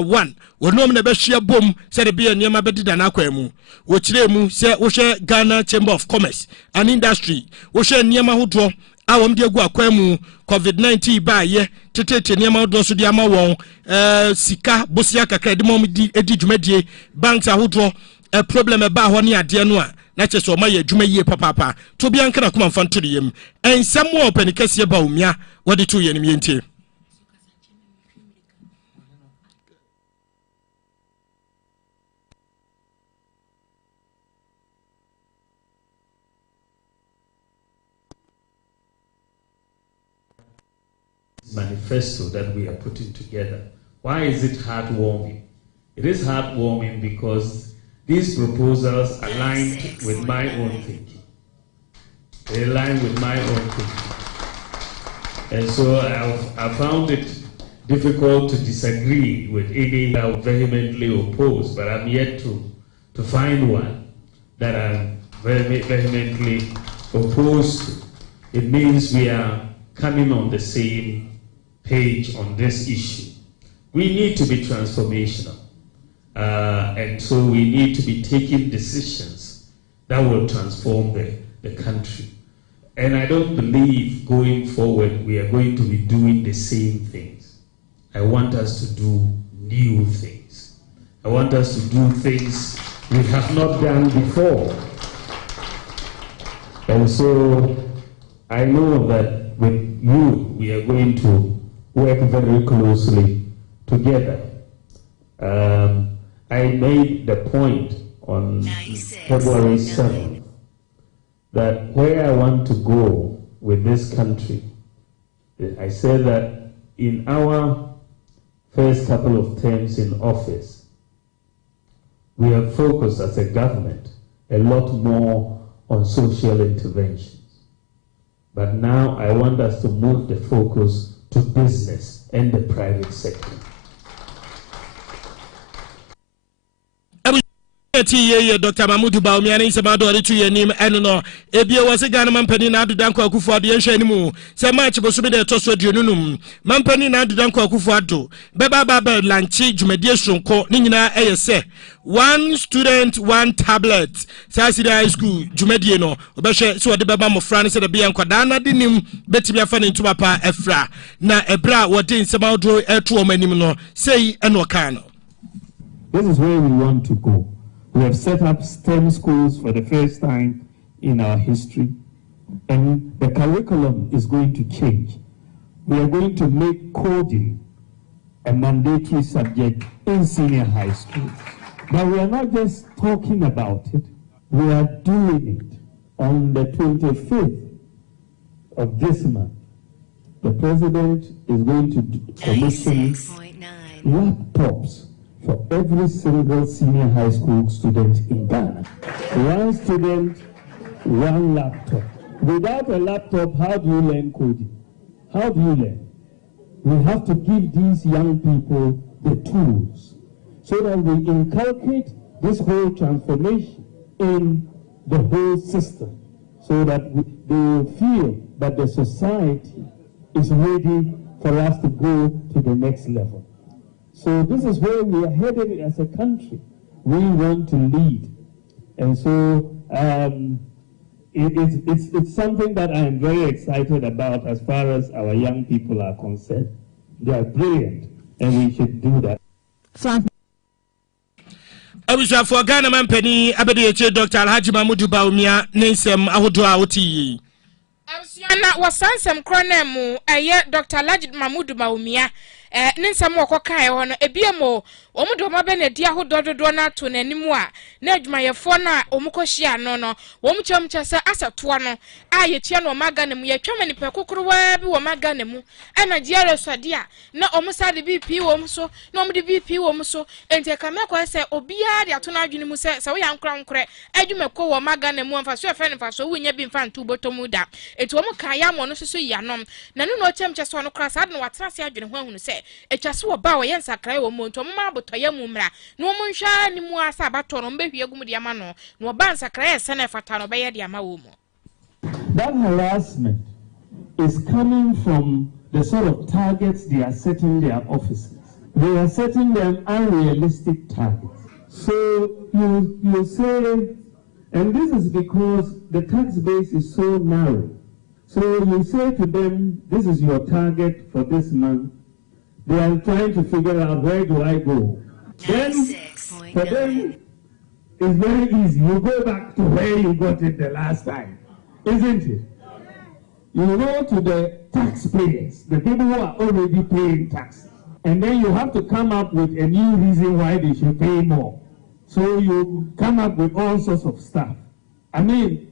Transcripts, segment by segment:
one wonom na be hia bom se de bia niam abedida na kwemu wo kire mu se wo hwe Ghana Chamber of Commerce and Industry wo hwe niam ahodo a wom de agu akwemu COVID-19 ba ye tetete niam ahodo so de ama won sika bosia kakra de mom di edi dwumadie banks ahodo problem ba ho ne ade no a na che so ma ye dwuma yie papa to bia nkana kuma mfanto de yem ensam wo panikase ba umia wode to ye nim yentie. Manifesto that we are putting together. Why is it heartwarming? It is heartwarming because these proposals align with my own thinking. They align with my own thinking. And so I found it difficult to disagree with any that would vehemently oppose, but I'm yet to find one that I'm vehemently opposed to. It means we are coming on the same page on this issue. We need to be transformational, and so we need to be taking decisions that will transform the country. And I don't believe going forward we are going to be doing the same things. I want us to do new things. I want us to do things we have not done before. And so I know that with you we are going to work very closely together. I made the point on February 7th that where I want to go with this country, I said that in our first couple of terms in office, we have focused as a government a lot more on social interventions. But now I want us to move the focus to business and the private sector. Dr. Mahmoud Bawumia is about to your name and no. Ebia was a Ghana Mampani now to Danko Akufo-Addo Yenshanimu. So much was to be the Tosso Dionum. Mampani now to Danko Akufo-Addo. Beba Baba Lanchi, Jumediation Co. Nina ASA. One student, one tablet. Sasida High School, Jumediano. Obeshe, so the Baba of France at the Bianca Dana Dinim, Betty Biafan into Papa Efra. Na Ebra, what in Samaudo, Ertuo Menimno, say and Wakano. This is where we want to go. We have set up STEM schools for the first time in our history, and the curriculum is going to change. We are going to make coding a mandatory subject in senior high school. But we are not just talking about it, we are doing it. On the 25th of this month, the president is going to commission laptops for every single senior high school student in Ghana. One student, one laptop. Without a laptop, how do you learn coding? How do you learn? We have to give these young people the tools so that we inculcate this whole transformation in the whole system, so that they will feel that the society is ready for us to go to the next level. So this is where we are headed as a country. We want to lead. And so it's something that I am very excited about as far as our young people are concerned. They are brilliant, and we should do that. I wish for Ghana Mampani, Abedi Dr. Alhaji Mahmoud Bawumia, Ninsem Ahodoa Oti. Amsiana wasansem kronemu Dr. Alhaji Mahmoud Bawumia. Ninsam wakoka no ebiemo omudo mabene dia hodododo na to nanimu a na adwumayefo na omukohia no womchamcha se asatoa no ayetia no maganemu yetwama nipa kokorowa bi wo maganemu ana dia resade a na omusade BP womso na omde BP womso ente kamekwa se obia de ato na adwene se wo yankronkre adwumako wo maganemu amfaso efe nfaso wunya bi mfa ntu botomu da eti omuka ya mo no soso yanom na no chamcha so no krasa de no watrase adwene ho ahunu se etwase wo ba wo yensakrai wo monto mma abotoya mu mra no monhwa ni mu asa abato no mbehwie gum de ama no no ba nsakrai ese na fata no be ye de ama wo mu. That harassment is coming from the sort of targets they are setting their offices. they are setting them unrealistic targets. So you say, and this is because the tax base is so narrow. So you say to them, this is your target for this month. They are trying to figure out, where do I go? Then for them, it's very easy. You go back to where you got it the last time, isn't it? You go to the taxpayers, the people who are already paying taxes. And then you have to come up with a new reason why they should pay more. So you come up with all sorts of stuff. I mean,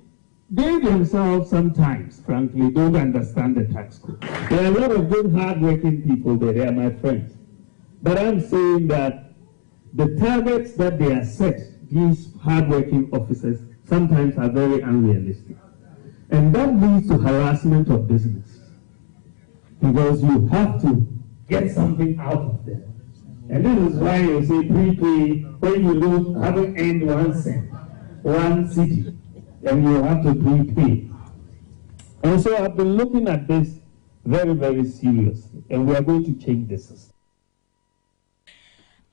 they themselves sometimes, frankly, don't understand the tax code. There are a lot of good, hard-working people there. They are my friends. But I'm saying that the targets that they are set, these hard-working officers, sometimes are very unrealistic. And that leads to harassment of business. Because you have to get something out of them. And this is why you say prepay when you haven't earned 1 cent, 1 city, and you have to prepay. And so I've been looking at this very, very seriously, and we are going to change the system.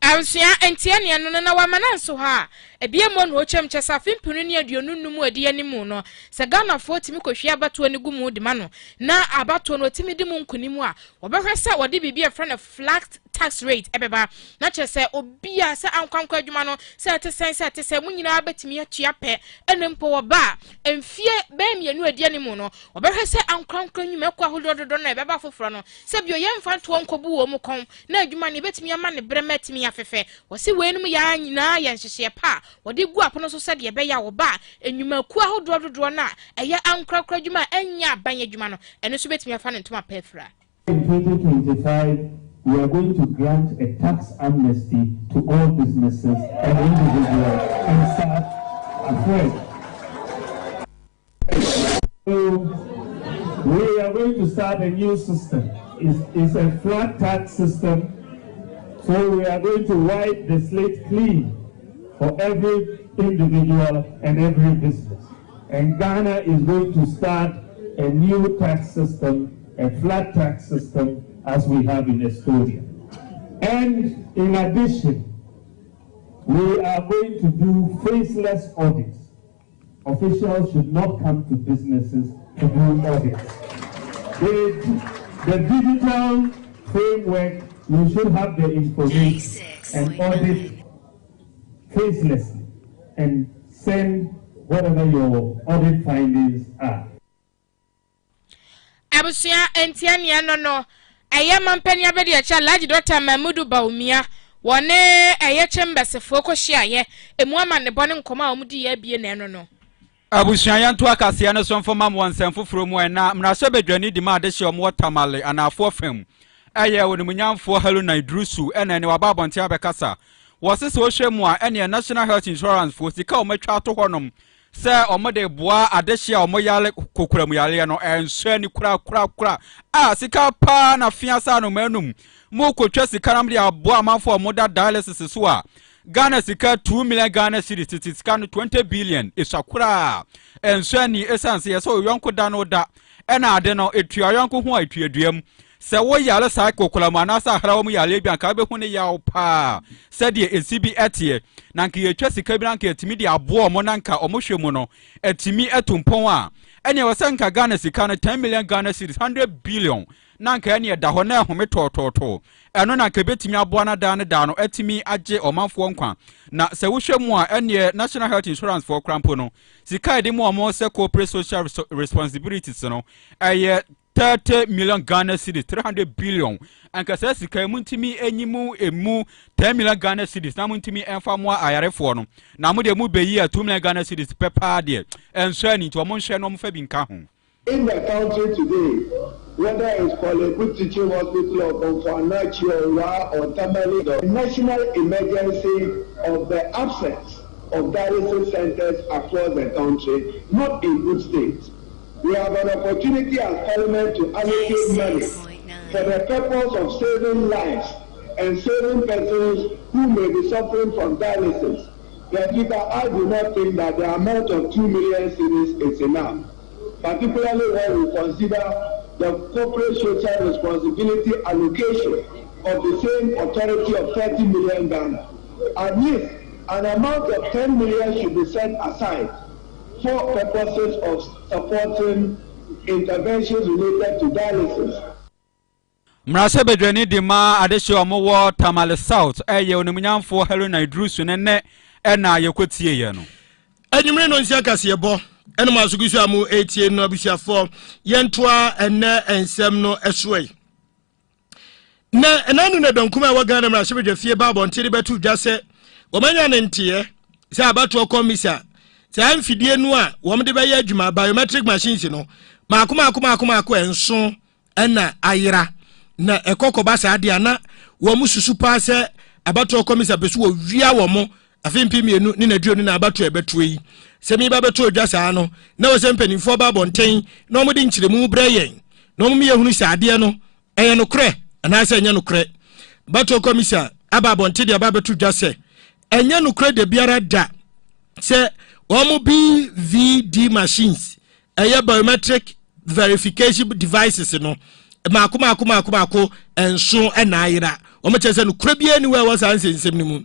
Awsia entiania no na wamana so ha ebia mo no chem chesa fimpunu ne aduonu num adi animu no se Ghana fo timi kohwe abato ne gumu de ma no na abato no timi de mu nkunimu a obehwese wode bibia fra na flat tax rate ebeba na chese obia se ankwankwa adwuma no se te munyina abatimi atua pe enempo wo ba emfie ba mienu adi animu no obehwese ankwankwa nwuma kwa hodododo na ebeba foforo no se bio yemfa to nkobu wo mu kon na adwuma ne betimi ama ne brema timi afefe wose wenum ya nyina ya nhyehyɛ pa wode gu apono so sɛ de be ya wo ba enwumaku ahodododo na ɛyɛ ankrakra dwuma anya abanya dwuma no ɛno so betimi afa ne ntoma pɛfra. In 2025, we are going to grant a tax amnesty to all businesses and individuals and start afresh. So we are going to start a new system. It's a flat tax system. So we are going to wipe the slate clean for every individual and every business. And Ghana is going to start a new tax system, a flat tax system, as we have in Estonia. And in addition, we are going to do faceless audits. Officials should not come to businesses to do audits. The digital framework, you should have the information and audit facelessly and send whatever your audit findings are. Abusia entiania no eye mampani abedi acha Alhaji Dr. Mahmood Bawumia wone eye chembesefo kohyiaye emu ama ne bone nkoma omudi ya bie na eno no abusia yanto akasia ne so mfoma mo nsɛmfoforo mu na mraso bedwani di ma de hye omo tamale anafo fam eye wonimunyamfo Haruna Idrusu ene ne wababonte abekasa wosese wo hwemu a ene National Health Insurance for sika omatwa to honom se omode boa adehye omo yale kokuramu yale no enso ni kura a sika pa na fiasa no manum mo kotwa sika nam de aboa amanfo omoda dialysis so a Ghana sika 2 million Ghana cedis sika no 20 billion esakura enso ni essence yeso yonko da no da ena ade no etua yonko ho atuaduam se wo yale sa kokolamu anasa harawo mu yale bi anka be hu ne yawo pa se de esibi etie nanka yetwa sika bi nanka etimi de abo mo nanka omo hwemu no etimi etumpon a ene wasanka Ghana sika no 10 million Ghana cedis 100 billion nanka ene da ho na ehome tototo eno nanka betimi abo na da no etimi age omanfo nkwa na se wo hwemu a ene National Health Insurance for crampo no sika ede mu omo se corporate social responsibilities no 30 million Ghana cedis 300 billion anka se sika muntimi enyimu emu 10 million Ghana cedis na muntimi enfa mo ayarefo no na mo de mu beyi a 2 million Ghana cedis pepa de enso ani to mo nhwe no mo fa bi nka ho. In the country today, whether it's called teaching hospital or Konfanachi or Tamale, the national emergency of the absence of dialysis centers across the country, not in good state. We have an opportunity as Parliament to allocate money for the purpose of saving lives and saving persons who may be suffering from dialysis. But I do not think that the amount of 2 million cedis is enough, particularly when we consider the corporate social responsibility allocation of the same authority of 30 million Ghana. At least an amount of 10 million should be set aside for purposes of supporting interventions related to dialysis. Mrase bedwani di ma adehye omo Tamale South eye onimnyamfo Helena Idrusu nene na yekotie ye no. Enyumre no nsia kase yebo ene masugusu amu etie no abusiafo yentoa ene ensem no esoe. Na enanu na donkuma wa Ghana mrase bedwafie babo ntiri betu dwase omanya ne ntie se abato komisa se amfidie nu a wo mde be ye adwuma biometric machines no makoma enso ena ayira na ekokoba sa ade ana wo mususu pa se abato komisa besu wo wia wo mo afimpi mienu ni na duonu na abato ebeto yi se mi ba beto odwasa no na wo se mpanimfo ba bonten na omudi nkyiremu breyen na omu yehunu sa ade no eye no kre ana se enya no kre bato komisa aba bonte de aba beto dwase enya no kre de biara da se omu BVD machines eye biometric verification devices no makoma enso enayira omo chese no kura bia ni we was ansensem ni mu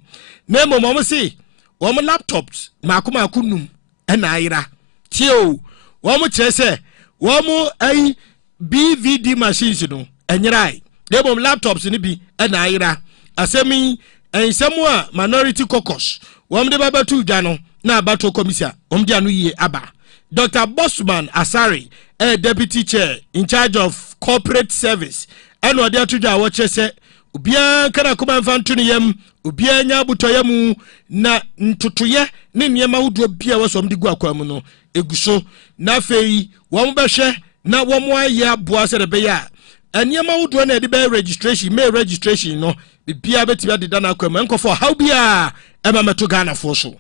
na momo se omo laptops makoma num enayira tio omo chese omo ai BVD machines no enyirai na momo laptops ni bi enayira asemi ensemu a minority caucus omo de babatu dwa no na abato komisa omo dia no yie aba. Dr. Bosman Asari, a deputy chair in charge of corporate service, and what they are to do, what you say, Ubia kana kuma mfantuni yem, Ubia nya butoyemu, na ntutuye, nini yema udwe bia waso mdigua kwa muno, eguso, na fei, wamubashe, na wamwa ya buase rebeya, and yema udwe na edibe registration, may registration, no, bia beti bia didana kwa mwenko for how bia, ema metugana foso.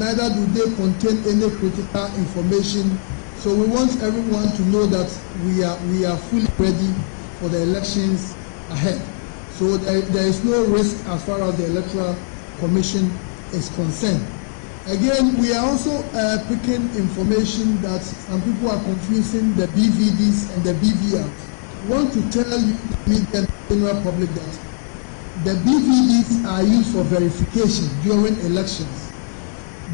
Neither do they contain any critical information. So we want everyone to know that we are fully ready for the elections ahead. So there is no risk as far as the Electoral Commission is concerned. Again, we are also picking information that some people are confusing the BVDs and the BVRs. We want to tell you, the general public, that the BVDs are used for verification during elections.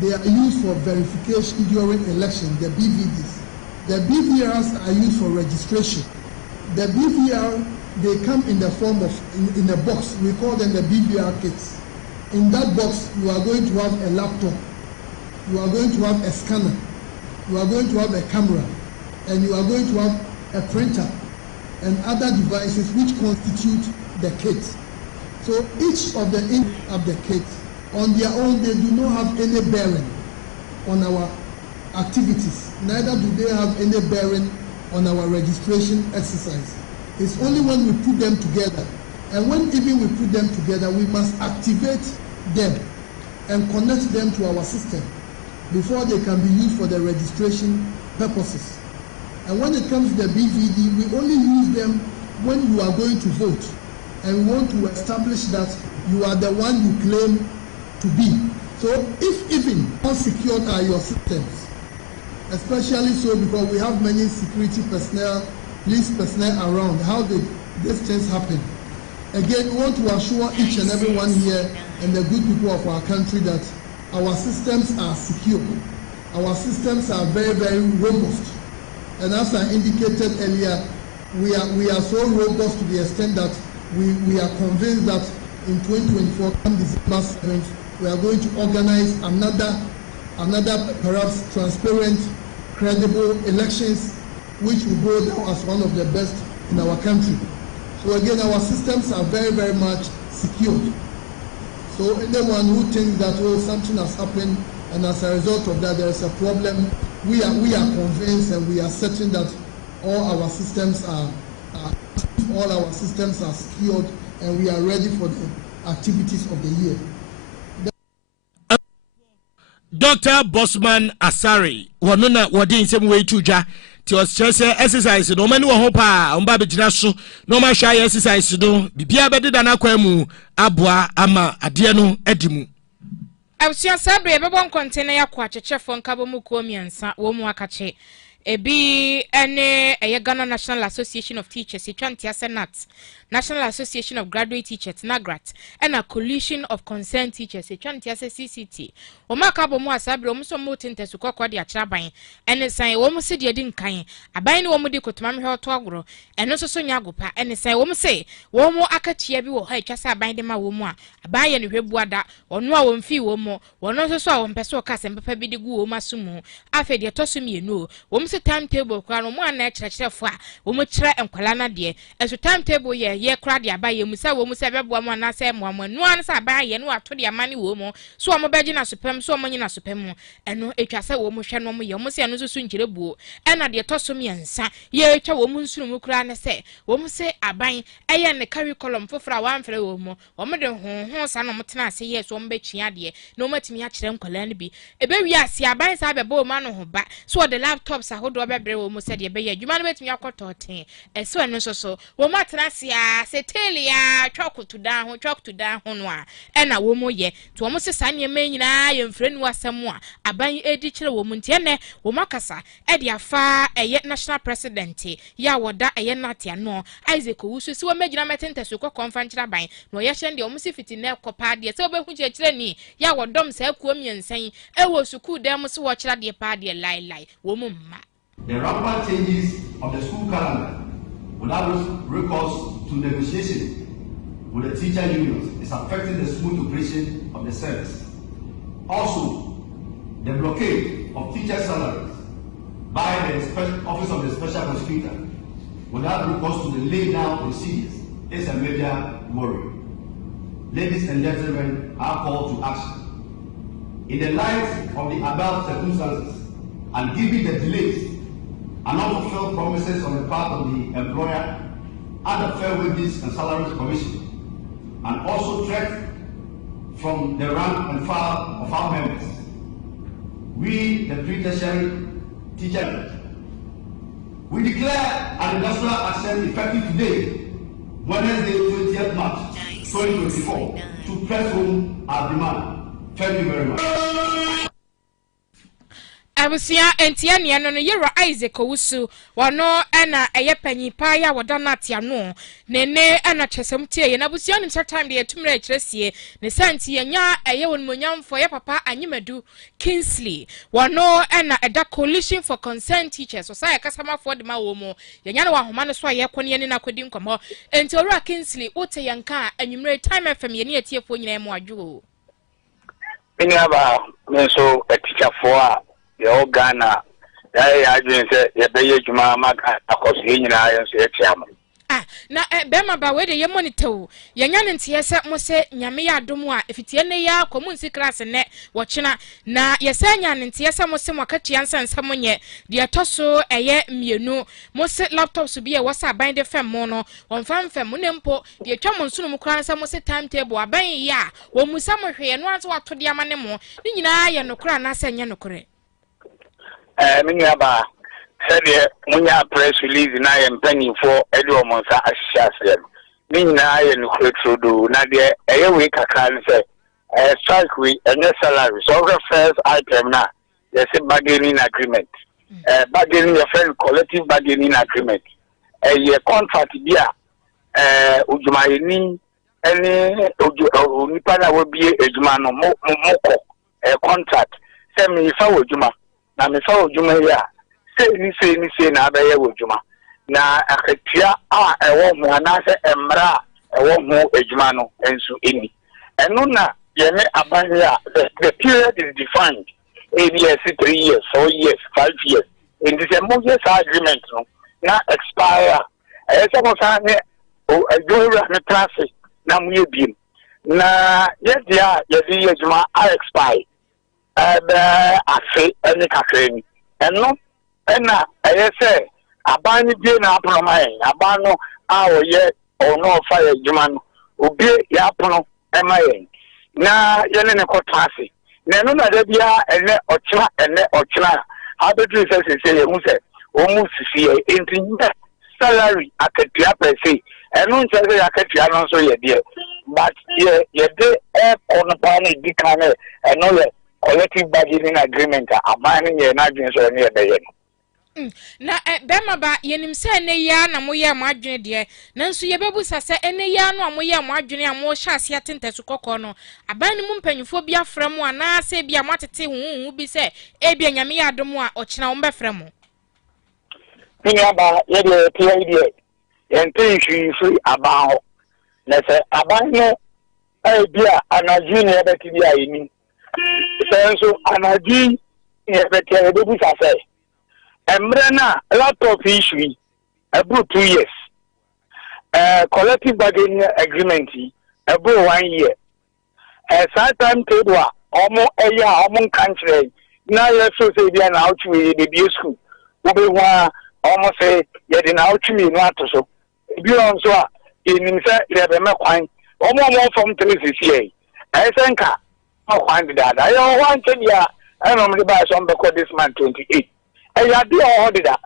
They are used for verification during election, the BVDs. The BVRs are used for registration. The BVR, they come in the form of, in a box. We call them the BVR kits. In that box, you are going to have a laptop. You are going to have a scanner. You are going to have a camera. And you are going to have a printer and other devices which constitute the kit. So each of the kits, on their own, they do not have any bearing on our activities. Neither do they have any bearing on our registration exercise. It's only when we put them together. And when even we put them together, we must activate them and connect them to our system before they can be used for the registration purposes. And when it comes to the BVD, we only use them when you are going to vote. And we want to establish that you are the one you claim to be. So if even unsecured are your systems, especially so because we have many security personnel, police personnel around, how did these things happen? Again, we want to assure each and every one here and the good people of our country that our systems are secure. Our systems are very, very robust. And as I indicated earlier, we are so robust to the extent that we are convinced that in 2024, come December 7th, we are going to organize another perhaps transparent, credible elections, which will go down as one of the best in our country. So again, our systems are very, very much secured. So anyone who thinks that something has happened and as a result of that there is a problem, we are convinced and we are certain that all our systems are secured and we are ready for the activities of the year. Dr. Bosman Asari, wanuna wadi same way to ja. Ti was just exercise no many wo pa omba begina so no ma hwa exercise no bibia bededa na kwemu aboa ama ade no adimu. Awusia sabre bebon container yakwa chechefo nkabo mu ko miansa wo mu akache ebi ene Ghana National Association of Teachers etwantia senat National Association of Graduate Teachers NAGRAT and a Coalition of Concerned Teachers a trying to CCT omaka bo mu asabre omso mo tinte su kokko de akraban ene san wo mu se de din kan aban ne wo mu de kotuma me hoto agoro eno so so nyagopa ene san wo mu se wo mu akatia bi wo ha atwasa aban de ma wo mu a aban ye ne hwebuada ono a wo mfi wo mu wono so so a wo mpese o ka sempepa bi de gu wo masumu afa de to so mienu wo mu se timetable kwa no mu ana kyerɛkyerɛfo a wo mu kyerɛ enkwala na de eso timetable ye kra de abaye mu sa wo mu se beboa mu na se mo anu an sa aban ye no ato de amane wo mu so wo mu beji na sopem so mo nyina sopem eno etwase wo mu hwe no mo ye mo se eno so nkyere buo ena de to so miensa ye etwa wo mu nsuru mu kra ne se wo mu se aban eye ne curriculum fofora wa mfre wo mu wo mu de honhon sa no mo tena ase ye so mo betwia de no matimi a kyerɛ nkwala ne bi ebe wi ase aban sa bebo ma no ho ba so the laptops ahodo bebre wo mu se de be ye adwuma no betimi akoto ten eso eno so wo mu atena ase a se telia twakotu dan ho no a ena wo mu ye to wo mu se sa ne ma nyina ye mfre nu asɛm a aban edi kyerɛ wo mu ntie ne wo makasa e de afa eye national president ya woda eye natia no Isaac Owusu si wo magyina metente so kokɔmfa nkyerɛ ban no ye hyɛ de wo mu se fiti na kopa de sɛ obehu kyerɛ ni ya wodom sa akuo miensan e wo sukuu dan mu se wo kyerɛ de pa de lai wo mu mma. The rampant changes of the school calendar without recourse to negotiation with the teacher unions is affecting the smooth operation of the service. Also, the blockade of teacher salaries by the Office of the Special Prosecutor without recourse to the laid down procedures is a major worry. Ladies and gentlemen are called to action. In the light of the above circumstances and given the delays and unfulfilled promises on the part of the employer and the Fair Wages and Salaries Commission, and also threat from the rank and file of our members, we, the pre-tertiary teachers, we declare an industrial action effective today, Wednesday, 20th March 2024, to press home our demand. Thank you very much. Abusia entia ne no yero Isaac Owusu wano ena eye panyipa ya wodanati ano nene ena chesem tie ye na abusia nim time de etumre kyerɛsie ne santi enya eye wonmonyamfo ye papa Anyimadu Kingsley wano ena eda Coalition for Concerned Teachers so sai kasama for de ma wo mu yenya na wahoma ne so ye kone ne na kodi nkomo enti owura Kingsley wote yanka Anwumre Time FM ye ne atiefo nyina mu adwo Minyaba menso teacher for your Ghana, I didn't say, you pay your maka, across the chairman. Ah, na Bema ba wede ye monitor. Yanyan ntie se mo se nyame ya dom a efitie ne ya komunsi class ne wochena na yesa nyan ntie se mo se mwakachi ansansa monye de toso eye mienu mo se laptops bi e wasa aban de fem mo no wonfam fem mo ne mpo de twa mo nsunu mo kransa mo se timetable aban ya wo musa mo hwe no ato ato de amane mo ni nyina ye nokora na se nye nokore. Minyaba said munya press release na yempani for edo monsa ahihase ni nyina ye no kwetrodo na de eye we kakra ne say strike we any salary so the first item na yes bargaining agreement bargaining your friend collective bargaining agreement ye contract bia ujumayeni any nipa na we bie ejuma no moko contract say me fa ojuma na me fa ojuma ya say ni na abaye ojuma na akatia a ewo mu anase emra ewo mu ejuma no ensu eni eno na ye ne abanya the period is defined 8 years 3 years 4 years 5 years in this years agreement no na expire esa mo sa ne o ajora ne traffic na mu ye biem na ye dia ye di ejuma a expire afe any kakreni eno ena ayese abani bie na apromae abano a oye ono fa ejuma no obi ya apono emaye na yene ne kotase na eno na da bia ene ochira abedu se ye hu se o mu sisi e ntinye salary akatua per se eno nche se akatua no so ye die but ye de kono pa na dikane eno le collective bargaining agreement amani ye na dwen so ne be ye Na bema ba yenim se ne ya na moye amadwene de nanso ye bebu sase ene ya no amoye amadwene amo hya ase atentesu kokko no aban mu mpanyufo bi afrem ana se bi amatete hu bi se e bi anyame ya adom a okina wo mbefrem Mini aba ye de tie de yen free aba ho na se aban no e bi a anaji ne ebeti bi a yini se so anaji ne ebeti e bebu sase Embrana laptop issue about 2 years. Collective bargaining agreement about 1 year. Side time table almost a year among country. Now you so say they are out to the school. We want almost say you didn't out to me not so. If you also in himself, you have a coin. Almost more from 3 years. I think I find that. I don't want to be I normally buy some because this man 28. I had the order that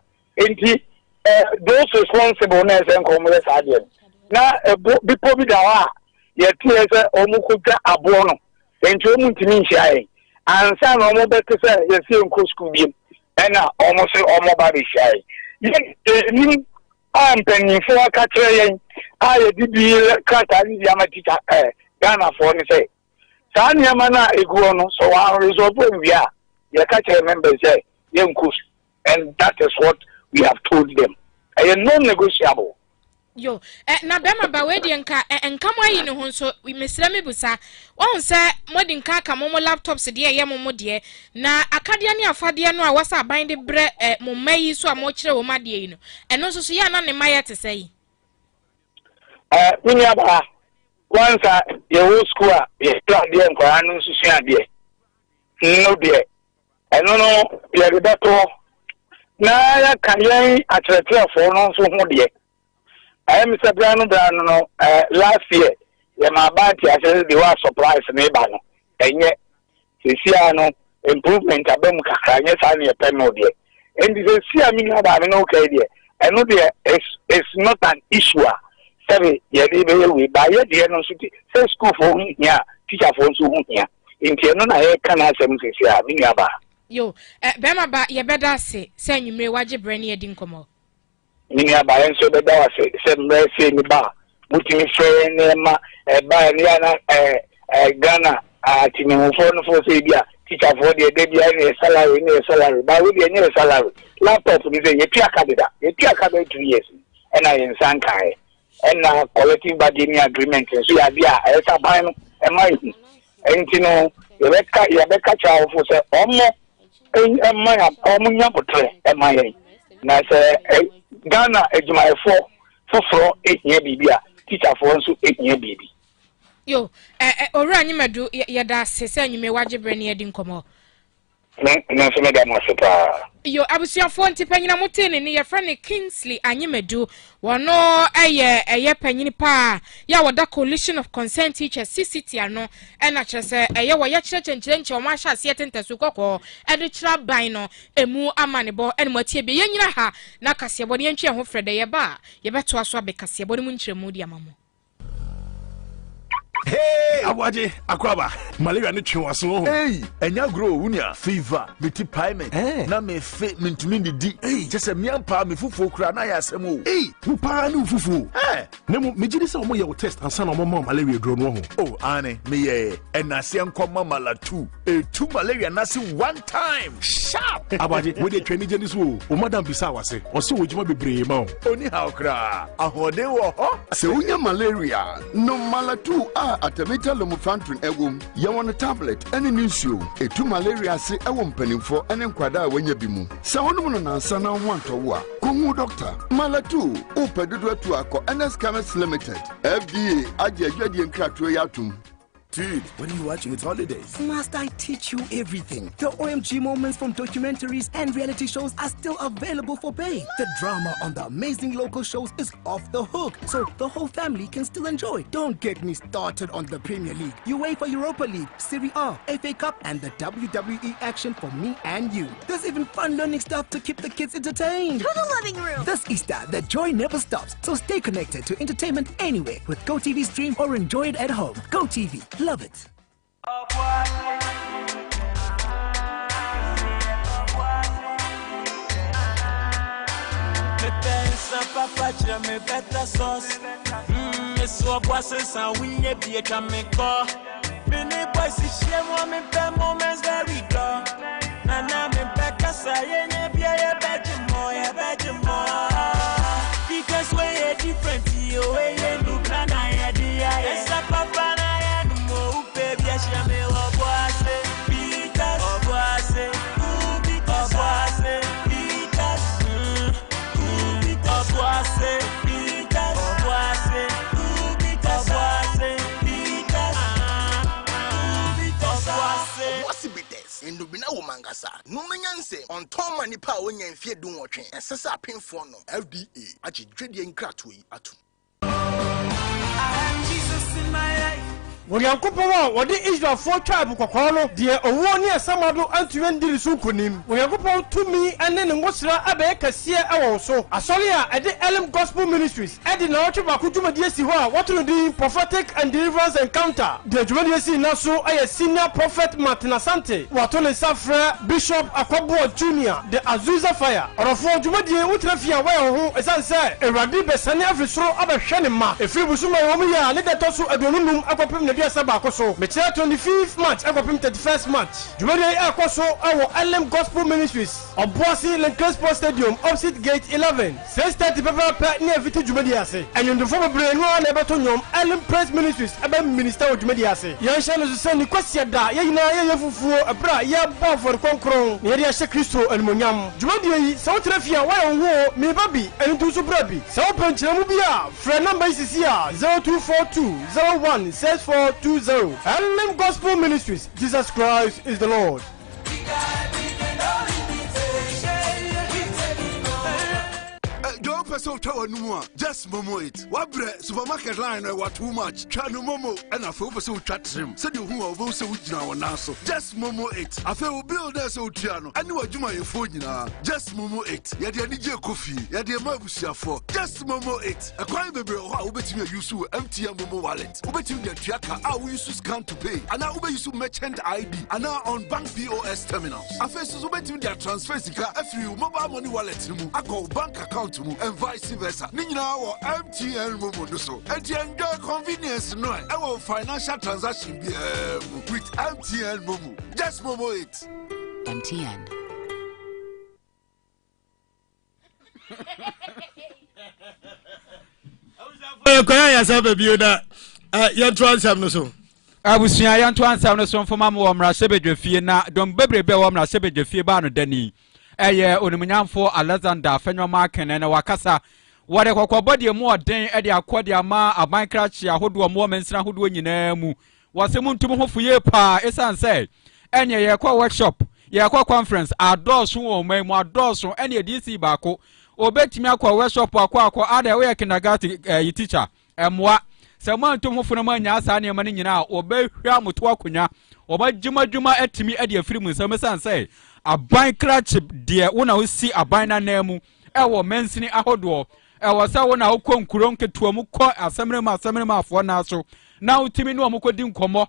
those responsible and commerce adyen. Now, before we are, yet, yes, Omukuta Abono, and to Muntinisha, and some almost better say, yes, you could be, and almost almost body shy. Yet, I'm penny for a catcher, I did be cut at Yamati Ghana for the say. San Yamana Iguano, so our result we are. Your catcher member say, young Kus. And that is what we have told them. I am non-negotiable. Yo, na bema ba we de nka enkama yi ne ho so we mesra me busa won se modin ka ka mo laptops de ye mo de na akade ne afade no a wasa ban de bre mo mayi so a mo kire wo made yi no eno so ya na ne maye te sei Mini aba once ye school ye plan de nkwa anu susu ade no de eno no ye de beto na ya kanyen atretre for no so ho de I am Mr. Brano last year ye ma ba ti ase de wa surprise me ba no enye sesia no improvement abem kakra nye sa ne pe no de and the sesia mi na ba me no okay de eno de is not an issue say ye de be we ba ye de no so ti say school for hu hia teacher for so hu hia nti eno na ye kana asem sesia mi nua ba yo bema ba ye beda se nwumre waje bre ne edi nkomo mini aba enso beda wa se mre se mi ba mutimi fre ne ma ba ni ana Ghana ati ni mo fo no fo se bia teacher for de bia ni salary ba we de ni salary laptop ni se ye pia kadida ye pia kadida 2 years and I in sankai and collective bargaining agreement so ya bia e sa ban no e mai enti no ye beka cha fo se omo Emma, Omunya Potre, Emma, na say Ghana, Ejumai 4 8 year bibia, teacher for 8 year baby. Yo, ora anyi medu yada sese anyume waje bre ne edi nkomo. Na so me da mo sepa. Yo abusuafo ntipanyina motene ne ye frane Kingsley Anyemedu wono eye panyini pa ya woda coalition of concerned teachers CCT ano na kyerese eye wo ye kyerɛkyerɛnkyerɛ o ma hya ase tentesu kokɔ ede kyerɛ ban no emu amanebo ene matie be ye nyina ha na kasebo ne ntwe ho frede ye ba ye beto aso abe kasebo ne mu nkyerɛmu di amamo. Hey, Awaje, Akwaba, malaria ni chwaso. Hey, enya grow unia fever, meti paiement. Na me fe mentumi di. Hey, just me ampa me fufu kura na ya asem. Hey, upa ni fufu. Nemu me gidi se omo ye test ansa na omo malaria dro no ho. Oh, ane, me ye enase nkoma malatu. Tu malaria na se one time. Sharp. Awaje, we dey twani jeni so. O madam bisa wase. O se wojima bebre ma o. Oni ha okra. Ahode wo ho. Se unya malaria, no malatu Atamita Lomufantrin egum, Yawan tablet, any newsio, a 2 malaria say a woman for an enquada when you bimu. Someone on Sana want to work. Kumu doctor, Malatu, Upadua to Ako, NS Camas Limited, FDA, Adia Jadian Kratuatum. Dude, what are you watching? It's holidays. Must I teach you everything? The OMG moments from documentaries and reality shows are still available for pay. The drama on the amazing local shows is off the hook, so the whole family can still enjoy. Don't get me started on the Premier League, UEFA Europa League, Serie A, FA Cup, and the WWE action for me and you. There's even fun learning stuff to keep the kids entertained. To the living room. This Easter, the joy never stops, so stay connected to entertainment anywhere with GoTV Stream or enjoy it at home. GoTV. Love it. papa me better sauce. Miss Obuasi and we ne be a jamaica. Many boys is shame me per moments very dull. Nana me better say ne be a bedroom more. Because we're different, you ain't do plan idea. Yes, papa na no more baby, me Obuasi, because Obuasi, because Obuasi, because Obuasi, because Obuasi, because Obuasi. What's it be this? In Dubina Womangasa, no manyanse on Tom Manipa when you fear doing watching, and Sasa Pin for no FDA, Achi Dredian Gratui Atu. Jesus in my life. Woyankopon wo de Israel for tribe kokoro no de owo ne asamado antuwe ndiri su konim Woyankopon tumi ene ne ngosra abe kase ewo so asori a ede Elim Gospel Ministries ede na otwe ba kutuma de si ho a wotro di prophetic and deliverance encounter de djuma de si na so aye senior prophet Martin Asante wato ne safra Bishop Akwabo Junior de Azusa Fire orofo djuma de wutrafia wa ho esanse Ewrade besane afisoro abehwe ne ma efiri busuma wo mu ya ne de toso adonunum akopem ne Akoso, Mechera 25th March, Akopim 31st March. Jumadi Akoso, our Elim Gospel Ministries, Obuasi Lenkespo Stadium, opposite gate 11. 6:30 Papa near Viti Jumadiase. And in the former brain, one Ebatonium, Elim Praise Ministries, Abba Minister of Jumadiase. Yanshan is sending question that Yana Yafu, a bra, ya bar for the Concron, Yadia Christo and Munyam. Jumadi, South Refia, why war, me baby, and to Subrabi. South Penchamubia, friend number is here 0242 016420. Elim Gospel Ministries. Jesus Christ is the Lord. So just momo it. Wabre supermarket line were too much. Chanu momo and I feel so chat him. Said you who are both now and also. Just momo it. I feel build us so Tiano. I knew what you my phone now. Just momo it. Yadia DJ coffee. Yadia Mabusia for. Just momo it. A crime baby who bet me use to empty a momo wallet. Who bet you the tracker. I will use to scan to pay. And now use to merchant ID. And now on bank POS terminals. I first so bet you their transfer car every mobile money wallet. I call bank account and vice versa. Nina or MTN Momo so. And you enjoy convenience no. Our financial transaction with MTN Momo. Just Momo it. MTN. Abusia yan to answer no so mfoma mo mra sebedwefie na dom bebrebe wo mra sebedwefie ba no dani eye onimunyamfo Alexander Fenwama Kene na wakasa wore kokobode mu oden e de akode ama abankrachi ahodo mo mensira ahodo nyina mu wasemu ntum hofu ye pa esanse enye ye kwa workshop ye kwa conference adoso wo man mu adoso ene DC baako obetimi akwa workshop akwa ada we kindergarten teacher emwa sema ntum hofu na manya asa ne mane nyina obehwa moto akonya obajuma etimi e de afiri mu esanse abankrachi de wona osi abana na mu ewo mensini ahodo wasa wona okonkuro nketua mu kɔ asemre ma afo na so na utimi no omukodi nkomo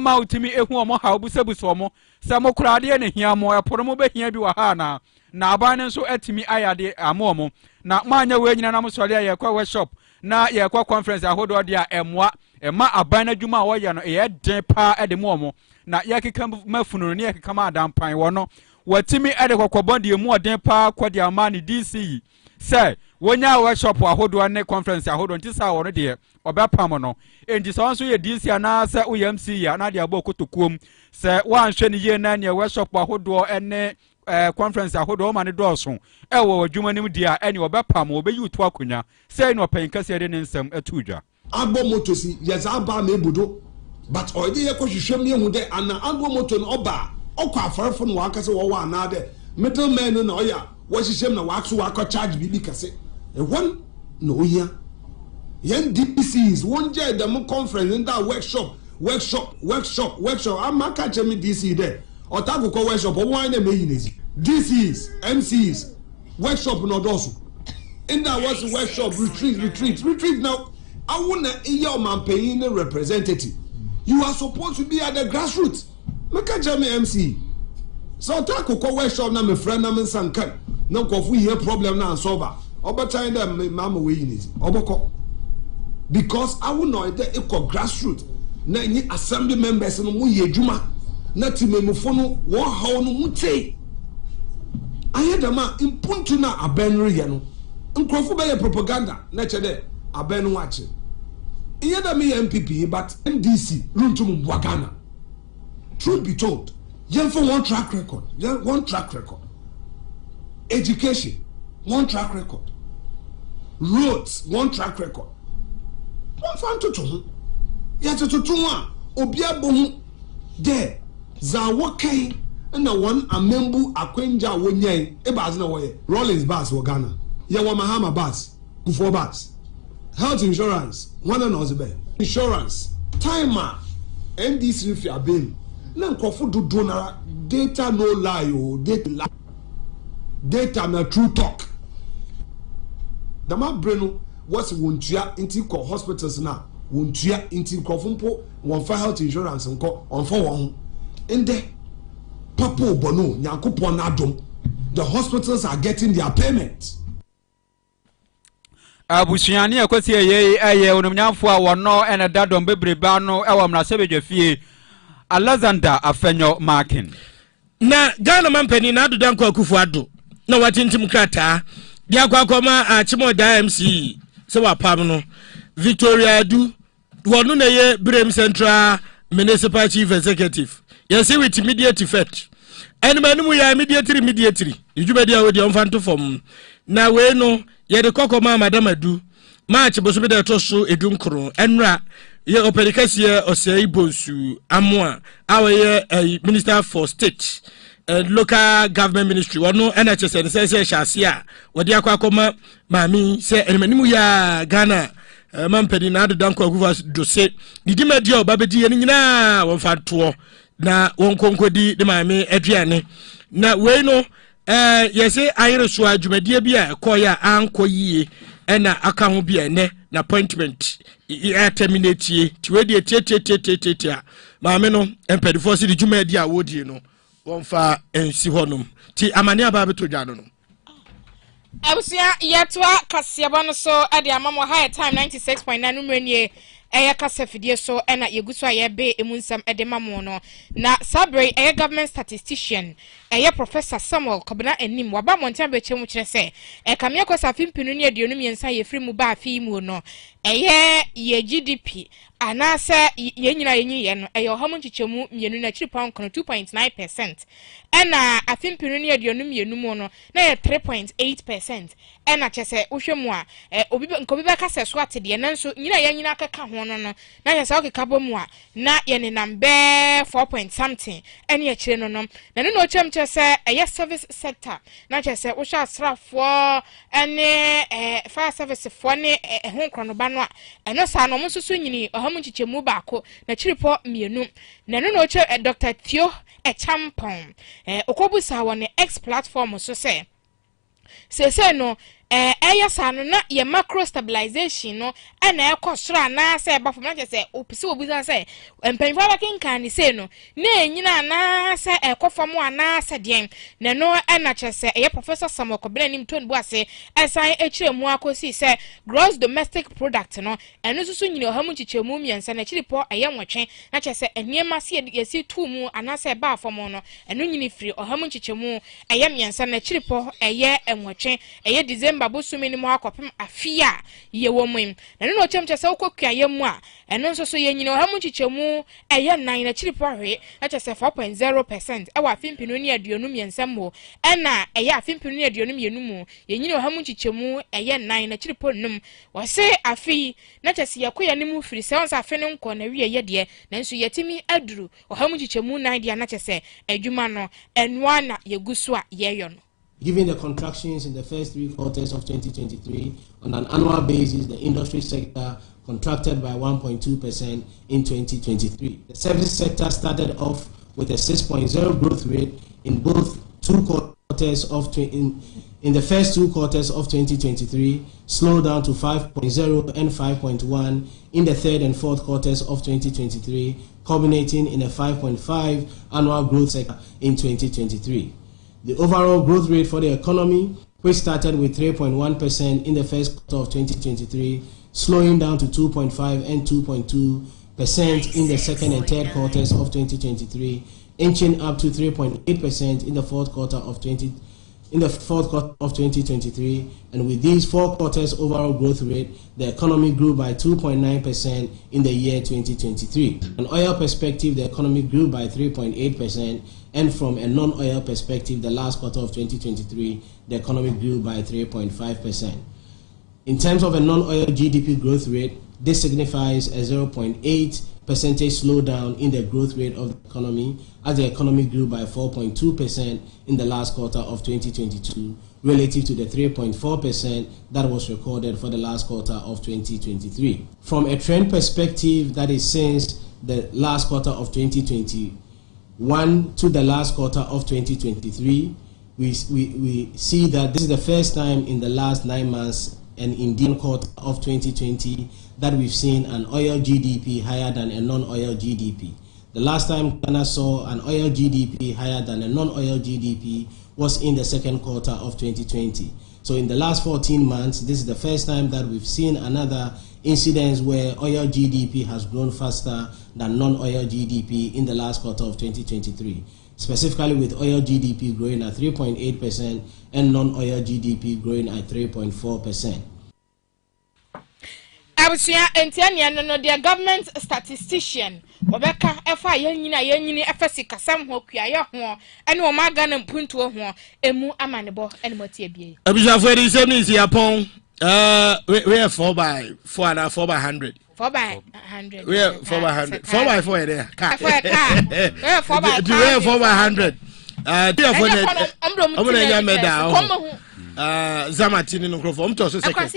ma utimi ehu omo ha obusebuso omo se mokurade ne hia mo eporo mo behia bi wa ha na abane nso etimi ayade amomo na manya we nyina na mosori aye kwa workshop na ye kwa conference ahodo de a emwa ema abane adwuma wo ye no ye den pa ede mo omo na ye keka mafunu ne ye keka ma adampan wo no watimi ede kokobonde mu oden pa kwadi amani DC say wonya workshop ahodo ne conference ahodo ntisa wo no de obepam no enti so nso ye DC ana se UMC ya na de abokotokuom se wanhwe ne ye na ne workshop ahodo ene conference ahodo o ma ne doso ewo adwuma nim dia ene obepam obeyi utu akonya se ne openkase de ne nsam atudwa agbo moto si yes aba me budo but oide ye ko hwehwem ye hu de ana agbo moto no oba okọ afarefo no wakase wo wa na de middleman no oya wo hwehwem na wakso wakọ charge bibi kase one no here yen DCs one day dem conference in that workshop I'm catch me DC there otago ko workshop o wan na me yinezi DCs MCs workshop no doso in that was workshop retreat now I want your man paying representative you are supposed to be at the grassroots make catch me MC so otago ko workshop na me friend na me sankan na ko fu here problem na solve Oba time them mama we in it. Oboko. Because I will know that equal grassroots. Na any assembly members no mu ye juma. Na ti memufo no wo haw no mutei. Ayedama impuntu na abenri ye no. Nkrofo be propaganda na chede abenu wache. Iyedama MPP but NDC runtum Ghana. Truth be told, yen for one track record. One track record. Education, one track record. Roads, one track record. One fan to yet to one. Obia bohu there. Zawake and the one a membu akwenja wenye ebas na way. Rollins bus for Ghana. Yawa Mahama bus, Kufo bus. Health insurance, one and other. Insurance, timer, NDC if you are being. Na nkrofo dodo na data no lie o data na true talk. Dama breno was wontua inti ko hospitals na wontua inti nkrofo mpo won fa health insurance nko on for won inde papa obono nyankopon na adom the hospitals are getting their payment. Abusuani akwasi eye onumnyamfo a wono ene dadom bebreba no e wo mrasebedwafie Alexander Afenyo Markin. Na Ghana mampani na adudan kwa kufu ado. Na watintim krata. Dia kwa koma achimo da MC. Se wapam no. Victoria Adu. Wonu na ye Brem Central Municipal Chief Executive. Yesi with immediate effect. Eni manumu ya immediately. Ijubedi ya wedi onfanto form. Na we no ye de kokoma Madam Adu. March bosobe de toso edunkro. Enra ye operikasiye osei bonsu amwa awe Minister for State and Local Government Ministry wono NHS and say shasia wodi akwa mami say enmanimu ya Ghana mampedi na adodanko akufa dose didimadi obabedi ye nyina wonfa to na wonkonkodi de mami aduane na we no yese ayere so adwumadie bia koya ankoyie ena aka ho bia ne na appointment terminate tiwedi tietietia maame no empedifo si di juma di awodie no wonfa ensi honum ti amane aba beto dwano no abusia yetwa kasiaba no so ade amamo high time 96.9 numrenie eya kasafidie so ena yeguso ayebe emunsam ede mamo no na sabre eya government statistician eya Professor Samuel Kobena enim waba montan bechemu kire se ekamia kosafimpinu ne aduonu miensa ye free mu ba afi mu no eya ye GDP anase yenyina yenyi no eya ohamu chichemu mienu na chiri pound 2.9% ena afimpinu ne aduonu mienu mu no na ye 3.8% ena chese wohwemu a obi nkobi be kase so atede nanso nyina yenyina akaka ho no no na yesa okeka bomu a na ye ne nambe 4 point something ene ye kire no no na no chem chese eye service sector na chese wo sha asrafo ene fire service fo ne ho krono ba no a eno sa no mususu nyini ohamu chichemu baako na chiripo mienu na no che Dr. Theo Echampon okobusa won X platform so say no eya sanu na ye macro stabilization no na ekosoro na se ba fom na se opisi obuza se empanfo abakenkan ni se no na enyina na se ekofam ana se den na no na chese eye Professor Samuel Kobena nim ton Obuasi esan echiremu akosi se gross domestic product no eno susu nyine ohamu chichemu miensa na chiripo eye nwotwe na chese eniema se yesi tumu ana se ba fom no eno nyine firi ohamu chichemu eye miensa na chiripo eye enwotwe eye December bosumi ni mo akopem afia ye womem na no chem chese okokua ye mu a eno nso so ye nyine ohamu chichemu eye nan na chiripo hwe na chese 4.0% e wa fimpinu ni aduonu miensa mo ena eye afimpinu ni aduonu mienu mu ye nyine ohamu chichemu eye nan na chiripo num wose afi na chese yakoya ni mu firi se onsa afi no nko na wie ye de nanso yetimi aduru ohamu chichemu nan de na chese adwuma no enwa na yeguso a ye yo no. Given the contractions in the first 3 quarters of 2023, on an annual basis, the industry sector contracted by 1.2% in 2023. The service sector started off with a 6.0 growth rate in both in the first 2 quarters of 2023, slowed down to 5.0 and 5.1 in the third and fourth quarters of 2023, culminating in a 5.5 annual growth sector in 2023. The overall growth rate for the economy which started with 3.1% in the first quarter of 2023, slowing down to 2.5 and 2.2% in the second and third quarters of 2023, inching up to 3.8% in the fourth quarter of 2023, and with these 4 quarters overall growth rate, the economy grew by 2.9% in the year 2023. An oil perspective, the economy grew by 3.8%, and from a non-oil perspective, the last quarter of 2023, the economy grew by 3.5%. In terms of a non-oil GDP growth rate, this signifies a 0.8% slowdown in the growth rate of the economy, as the economy grew by 4.2% in the last quarter of 2022, relative to the 3.4% that was recorded for the last quarter of 2023. From a trend perspective, that is since the last quarter of 2021 to the last quarter of 2023, we see that this is the first time in the last 9 months and in the quarter of 2020 that we've seen an oil GDP higher than a non-oil GDP. The last time Ghana saw an oil GDP higher than a non-oil GDP was in the second quarter of 2020. So in the last 14 months, this is the first time that we've seen another incidence where oil GDP has grown faster than non-oil GDP in the last quarter of 2023. Specifically with oil GDP growing at 3.8% and non-oil GDP growing at 3.4%. Abusia entiania no the government statistician Obeka efa yenyini efesi kasam ho kuaye ho ene o maga na mpuntu ho emu amanebo ene motie bie. Abusia for the same is Japan we are 4 by 4 and 4 by 100. 4 by 100. We are 4 by 100. 4 by 4 there. Car. 4 by 100. Dear for the Zamatini no crofo to so second.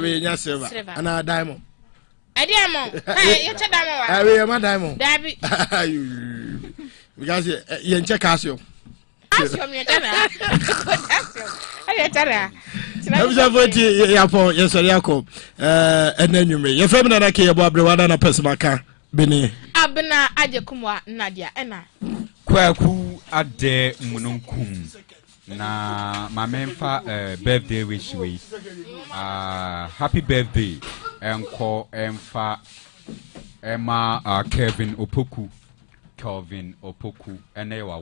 We nya silver. And a diamond. A diamond. You check diamond. We am diamond. Dabi. Because you check Casio. Casio me tana. Aye tara. Abuja for the Japan yes Yakov. And then you may. Your family na ke yebo abrewa na pesemaka beni. Abna ajekumwa Nadia ena. Kwaku ade mununkum. Na mamemfa birthday wish we happy birthday enko emfa Emma Kelvin Opoku ene wa